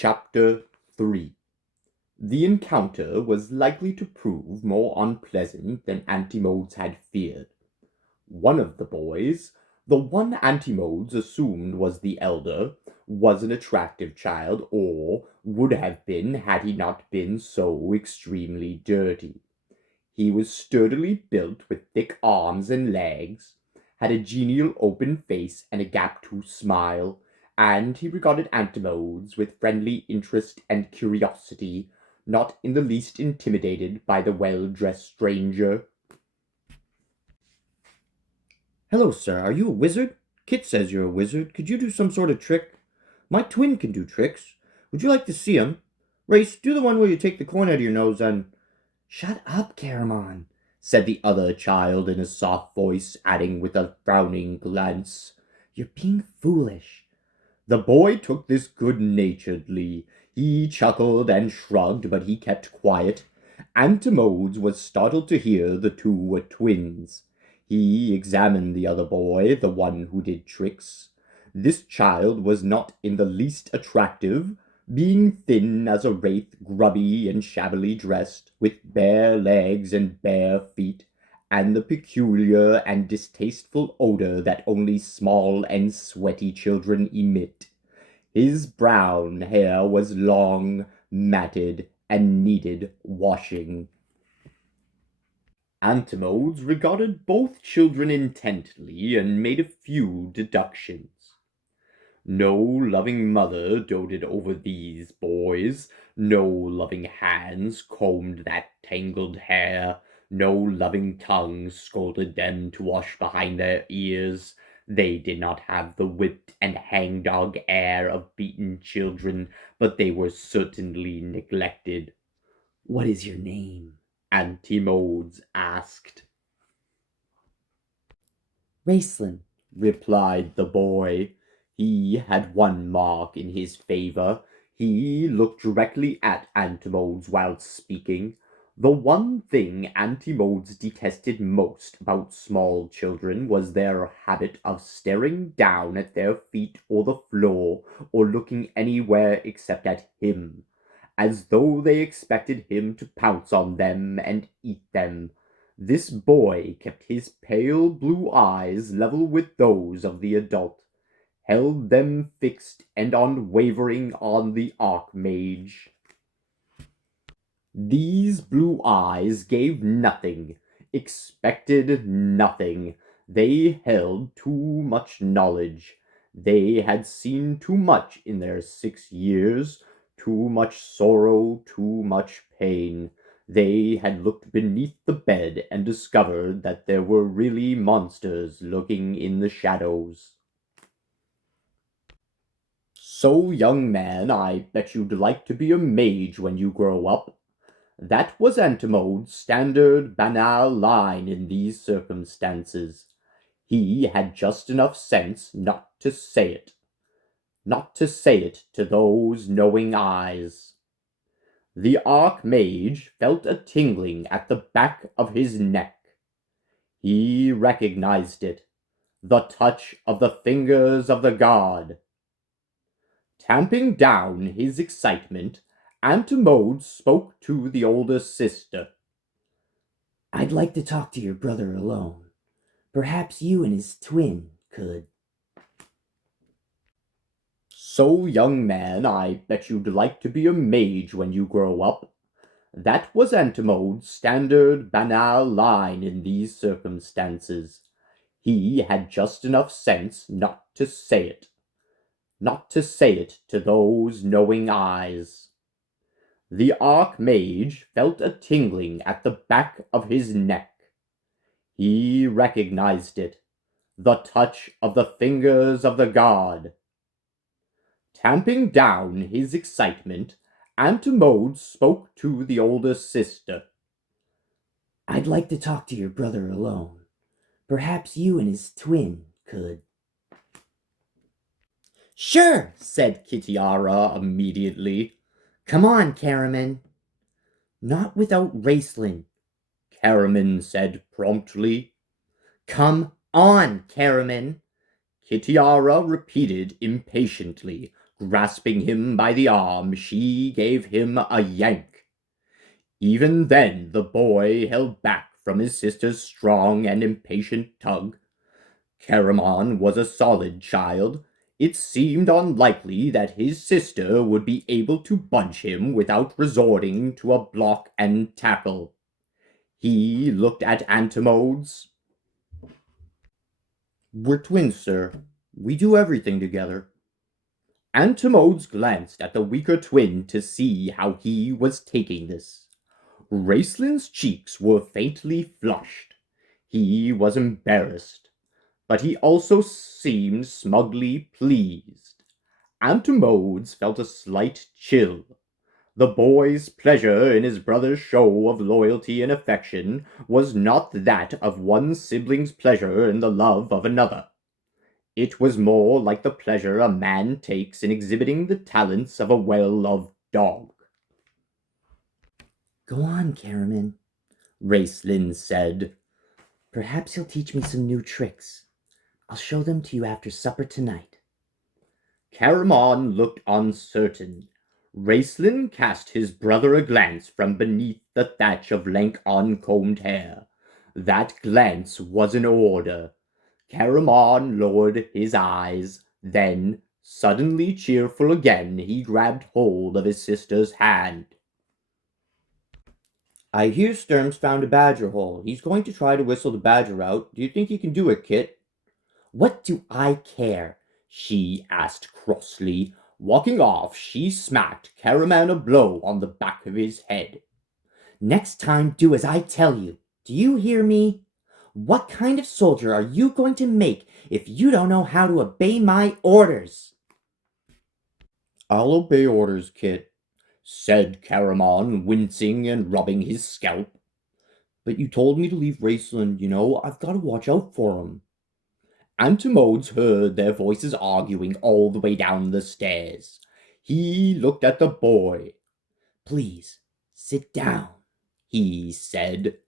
Chapter 3. The encounter was likely to prove more unpleasant than Antimodes had feared. One of the boys, the one Antimodes assumed was the elder, was an attractive child, or would have been had he not been so extremely dirty. He was sturdily built with thick arms and legs, had a genial open face and a gap-toothed smile, and he regarded Antimodes with friendly interest and curiosity, not in the least intimidated by the well-dressed stranger. "Hello, sir. Are you a wizard? Kit says you're a wizard. Could you do some sort of trick? My twin can do tricks. Would you like to see him? Race, do the one where you take the coin out of your nose and—" "Shut up, Caramon," said the other child in a soft voice, adding with a frowning glance, "You're being foolish." The boy took this good-naturedly. He chuckled and shrugged, but he kept quiet. Antimodes was startled to hear the two were twins. He examined the other boy, the one who did tricks. This child was not in the least attractive, being thin as a wraith, grubby and shabbily dressed, with bare legs and bare feet, and the peculiar and distasteful odor that only small and sweaty children emit. His brown hair was long, matted, and needed washing. Antimodes regarded both children intently and made a few deductions. No loving mother doted over these boys, no loving hands combed that tangled hair, no loving tongue scolded them to wash behind their ears. They did not have the whipped and hangdog air of beaten children, but they were certainly neglected. "What is your name?" Antimodes asked. "Raceland," replied the boy. He had one mark in his favor. He looked directly at Antimodes while speaking. The one thing Antimodes detested most about small children was their habit of staring down at their feet or the floor, or looking anywhere except at him, as though they expected him to pounce on them and eat them. This boy kept his pale blue eyes level with those of the adult, held them fixed and unwavering on the Archmage. These blue eyes gave nothing, expected nothing. They held too much knowledge. They had seen too much in their 6 years, too much sorrow, too much pain. They had looked beneath the bed and discovered that there were really monsters lurking in the shadows. "So, young man, I bet you'd like to be a mage when you grow up." That was Antimode's standard banal line in these circumstances. He had just enough sense not to say it. Not to say it to those knowing eyes. The Archmage felt a tingling at the back of his neck. He recognized it. The touch of the fingers of the god. Tamping down his excitement, Antimodes spoke to the older sister. "I'd like to talk to your brother alone. Perhaps you and his twin could." "So, young man, I bet you'd like to be a mage when you grow up." That was Antimode's standard banal line in these circumstances. He had just enough sense not to say it. Not to say it to those knowing eyes. The Archmage felt a tingling at the back of his neck. He recognized it. The touch of the fingers of the god. Tamping down his excitement, Antimodes spoke to the older sister. "I'd like to talk to your brother alone. Perhaps you and his twin could." "Sure," said Kitiara immediately. "Come on, Caramon." "Not without Raceland," Caramon said promptly. "Come on, Caramon." Kitiara repeated impatiently, Grasping him by the arm, she gave him a yank. Even then the boy held back from his sister's strong and impatient tug. Caramon was a solid child. It seemed unlikely that his sister would be able to budge him without resorting to a block and tackle. He looked at Antimodes. We're twins, sir. We do everything together. Antimodes glanced at the weaker twin to see how he was taking this. Racelin's cheeks were faintly flushed. He was embarrassed, but he also seemed smugly pleased. Antimodes felt a slight chill. The boy's pleasure in his brother's show of loyalty and affection was not that of one sibling's pleasure in the love of another. It was more like the pleasure a man takes in exhibiting the talents of a well-loved dog. Go on, Caramon, Racelin said. Perhaps he'll teach me some new tricks. I'll show them to you after supper tonight. Caramon looked uncertain. Racelin cast his brother a glance from beneath the thatch of lank uncombed hair. That glance was an order. Caramon lowered his eyes. Then, suddenly cheerful again, he grabbed hold of his sister's hand. I hear Sturm's found a badger hole. He's going to try to whistle the badger out. Do you think he can do it, Kit? What do I care? She asked crossly. Walking off, she smacked Caramon a blow on the back of his head. Next time, do as I tell you. Do you hear me? What kind of soldier are you going to make if you don't know how to obey my orders? I'll obey orders, Kit, said Caramon, wincing and rubbing his scalp. But you told me to leave Raceland, you know. I've got to watch out for him. Antimodes heard their voices arguing all the way down the stairs. He looked at the boy. Please, sit down, he said.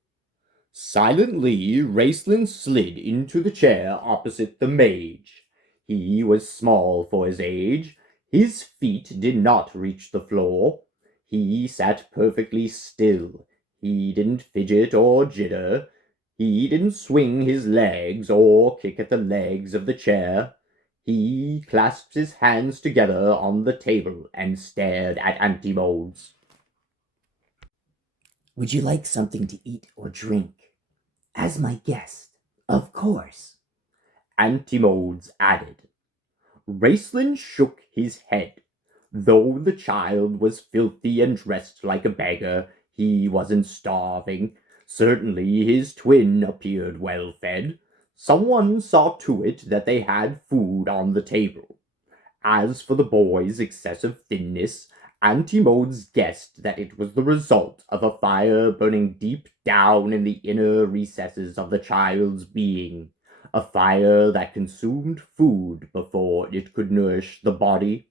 Silently, Racelin slid into the chair opposite the mage. He was small for his age. His feet did not reach the floor. He sat perfectly still. He didn't fidget or jitter. He didn't swing his legs or kick at the legs of the chair. He clasped his hands together on the table and stared at Antimodes. Would you like something to eat or drink? As my guest, of course, Antimodes added. Racelin shook his head. Though the child was filthy and dressed like a beggar, he wasn't starving. Certainly his twin appeared well fed. Someone saw to it that they had food on the table. As for the boy's excessive thinness, Antimodes guessed that it was the result of a fire burning deep down in the inner recesses of the child's being, a fire that consumed food before it could nourish the body,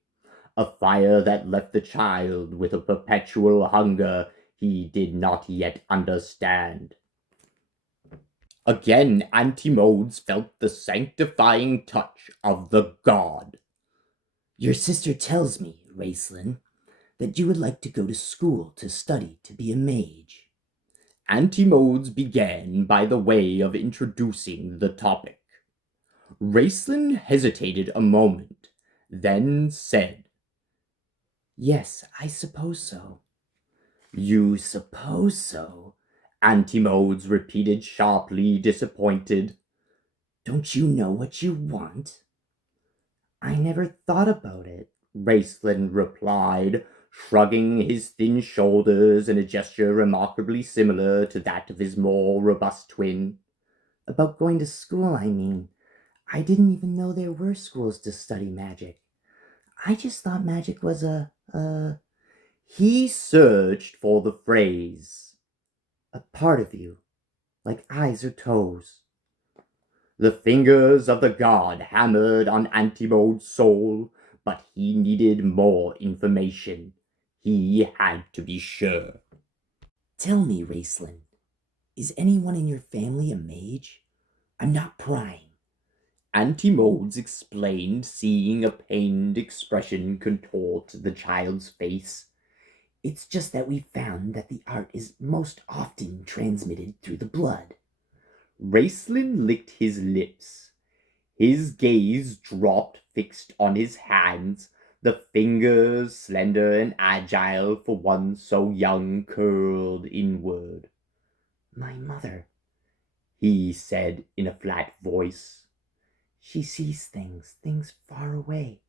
a fire that left the child with a perpetual hunger he did not yet understand. Again Antimodes felt the sanctifying touch of the god. Your sister tells me, Racelin, that you would like to go to school to study to be a mage. Antimodes began by the way of introducing the topic. Racelin hesitated a moment, then said, Yes, I suppose so. You suppose so? Antimodes repeated sharply, disappointed. Don't you know what you want? I never thought about it, Racelin replied, shrugging his thin shoulders in a gesture remarkably similar to that of his more robust twin. About going to school, I mean. I didn't even know there were schools to study magic. I just thought magic was He searched for the phrase. A part of you, like eyes or toes. The fingers of the god hammered on Antimode's soul, but he needed more information. He had to be sure. Tell me, Racelin, is anyone in your family a mage? I'm not prying. Auntie Modes explained, seeing a pained expression contort the child's face. It's just that we found that the art is most often transmitted through the blood. Raceland licked his lips. His gaze dropped, fixed on his hands, the fingers, slender and agile for one so young, curled inward. My mother, He said in a flat voice. she sees things far away.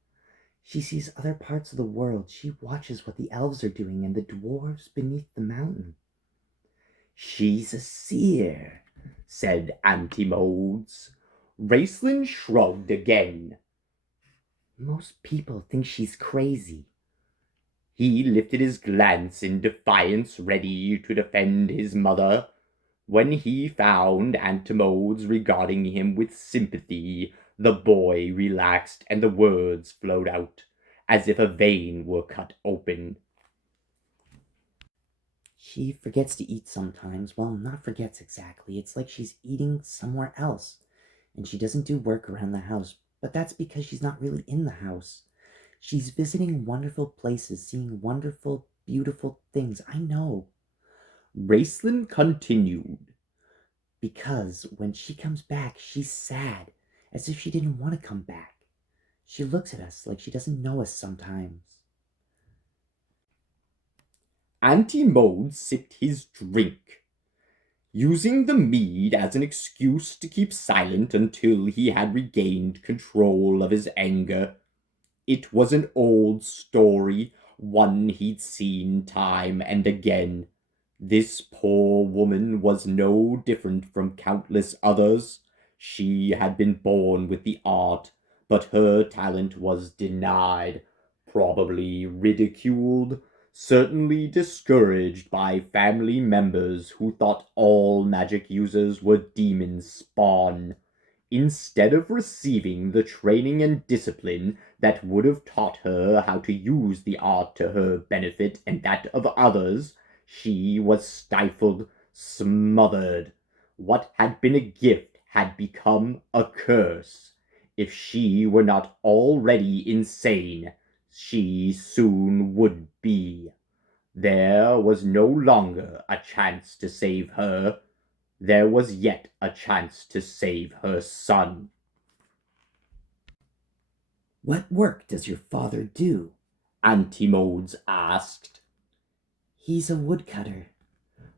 She sees other parts of the world. She watches what the elves are doing and the dwarves beneath the mountain. She's a seer, said Auntie Modes. Raceland shrugged again. Most people think she's crazy. He lifted his glance in defiance, ready to defend his mother. When he found Auntie Modes regarding him with sympathy, the boy relaxed and the words flowed out, as if a vein were cut open. She forgets to eat sometimes. Well, not forgets exactly. It's like she's eating somewhere else. And she doesn't do work around the house. But that's because she's not really in the house. She's visiting wonderful places, seeing wonderful, beautiful things. I know. Raceland continued. Because when she comes back, she's sad, as if she didn't want to come back. She looks at us like she doesn't know us sometimes. Auntie Modes sipped his drink, using the mead as an excuse to keep silent until he had regained control of his anger. It was an old story, one he'd seen time and again. This poor woman was no different from countless others. She had been born with the art, but her talent was denied, probably ridiculed, certainly discouraged by family members who thought all magic users were demon spawn. Instead of receiving the training and discipline that would have taught her how to use the art to her benefit and that of others, she was stifled, smothered. What had been a gift had become a curse. If she were not already insane, she soon would be. There was no longer a chance to save her. There was yet a chance to save her son. What work does your father do? Auntie Modes asked. He's a woodcutter.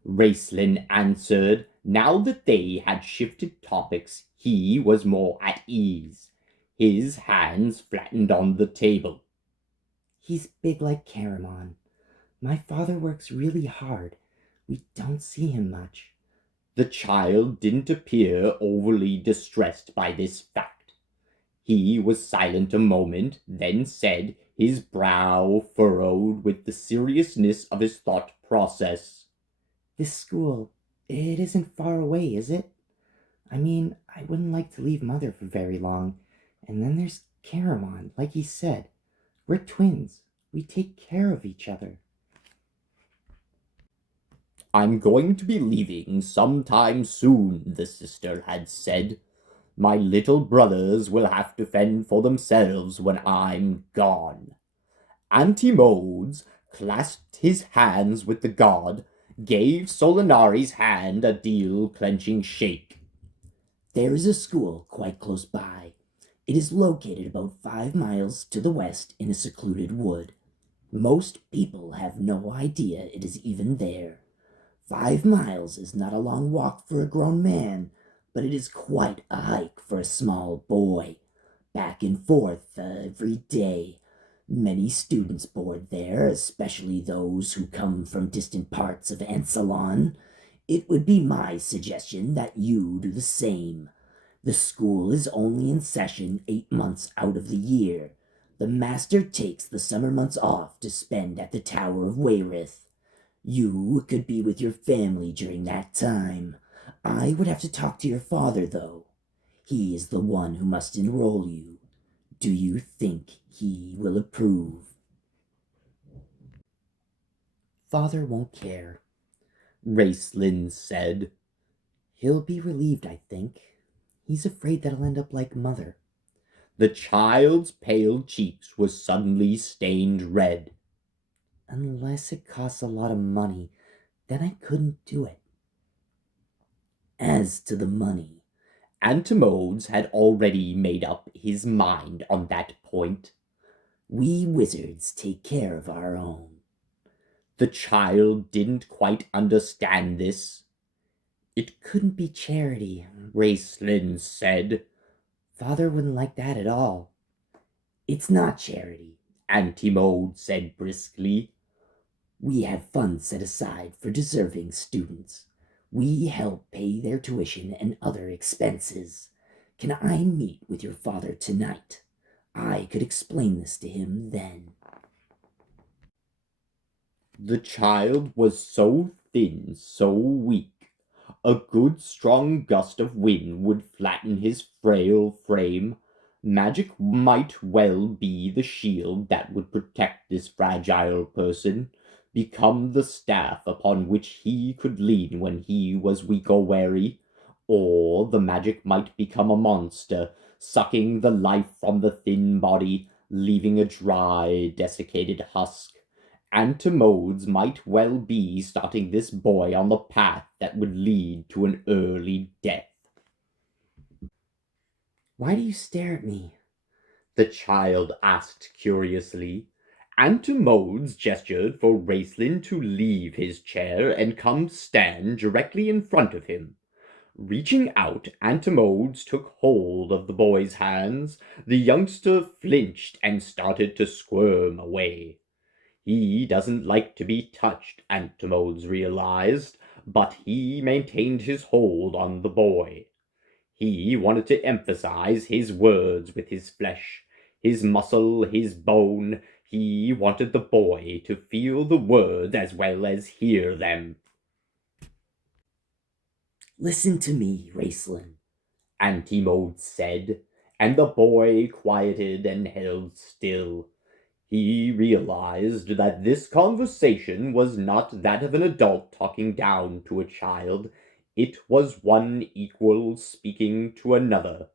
Raceland answered. Now that they had shifted topics, he was more at ease. His hands flattened on the table. He's big like Caramon. My father works really hard. We don't see him much. The child didn't appear overly distressed by this fact. He was silent a moment, then said, his brow furrowed with the seriousness of his thought process. This school, it isn't far away, is it? I mean, I wouldn't like to leave Mother for very long. And then there's Caramon, like he said. We're twins. We take care of each other. I'm going to be leaving sometime soon, the sister had said. My little brothers will have to fend for themselves when I'm gone. Auntie Modes clasped his hands with the god, gave Solinari's hand a deal-clenching shake. There is a school quite close by. It is located about 5 miles to the west in a secluded wood. Most people have no idea it is even there. 5 miles is not a long walk for a grown man, but it is quite a hike for a small boy. Back and forth every day. Many students board there, especially those who come from distant parts of Ansalon. It would be my suggestion that you do the same. The school is only in session 8 months out of the year. The master takes the summer months off to spend at the Tower of Wayrith. You could be with your family during that time. I would have to talk to your father, though. He is the one who must enroll you. Do you think he will approve? Father won't care, Raceland said. He'll be relieved, I think. He's afraid that I'll end up like Mother. The child's pale cheeks were suddenly stained red. Unless it costs a lot of money, then I couldn't do it. As to the money, Antimodes had already made up his mind on that point. we wizards take care of our own. The child didn't quite understand this. It couldn't be charity, Raceland said. Father wouldn't like that at all. It's not charity. Antimode said briskly. We have funds set aside for deserving students. We help pay their tuition and other expenses. Can I meet with your father tonight? I could explain this to him then. The child was so thin, so weak. A good strong gust of wind would flatten his frail frame. Magic might well be the shield that would protect this fragile person, become the staff upon which he could lean when he was weak or weary. Or the magic might become a monster, sucking the life from the thin body, leaving a dry, desiccated husk. Antimodes might well be starting this boy on the path that would lead to an early death. Why do you stare at me? The child asked curiously. Antimodes gestured for Raceland to leave his chair and come stand directly in front of him. Reaching out, Antimodes took hold of the boy's hands. The youngster flinched and started to squirm away. He doesn't like to be touched, Antimodes realized, but he maintained his hold on the boy. He wanted to emphasize his words with his flesh, his muscle, his bone. He wanted the boy to feel the words as well as hear them. Listen to me, Raceland, Antimodes said, and the boy quieted and held still. He realized that this conversation was not that of an adult talking down to a child. It was one equal speaking to another.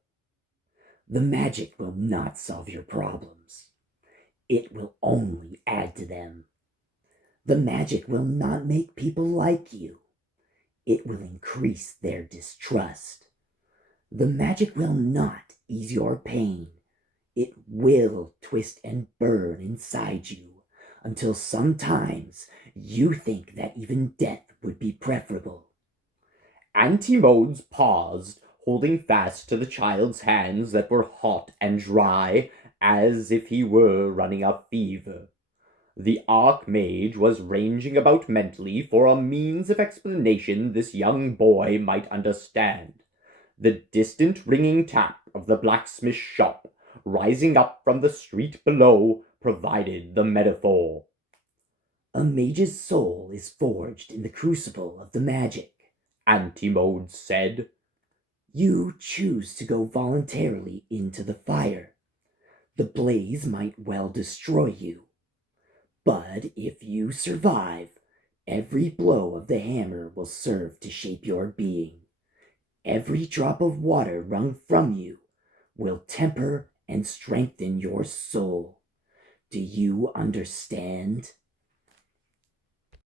The magic will not solve your problems. It will only add to them. The magic will not make people like you. It will increase their distrust. The magic will not ease your pain. It will twist and burn inside you until sometimes you think that even death would be preferable. Antimodes paused, holding fast to the child's hands that were hot and dry, as if he were running a fever. The Archmage was ranging about mentally for a means of explanation this young boy might understand. The distant ringing tap of the blacksmith's shop, rising up from the street below, provided the metaphor. A mage's soul is forged in the crucible of the magic, Antimodes said. You choose to go voluntarily into the fire. The blaze might well destroy you. But if you survive, every blow of the hammer will serve to shape your being. Every drop of water wrung from you will temper and strengthen your soul. Do you understand?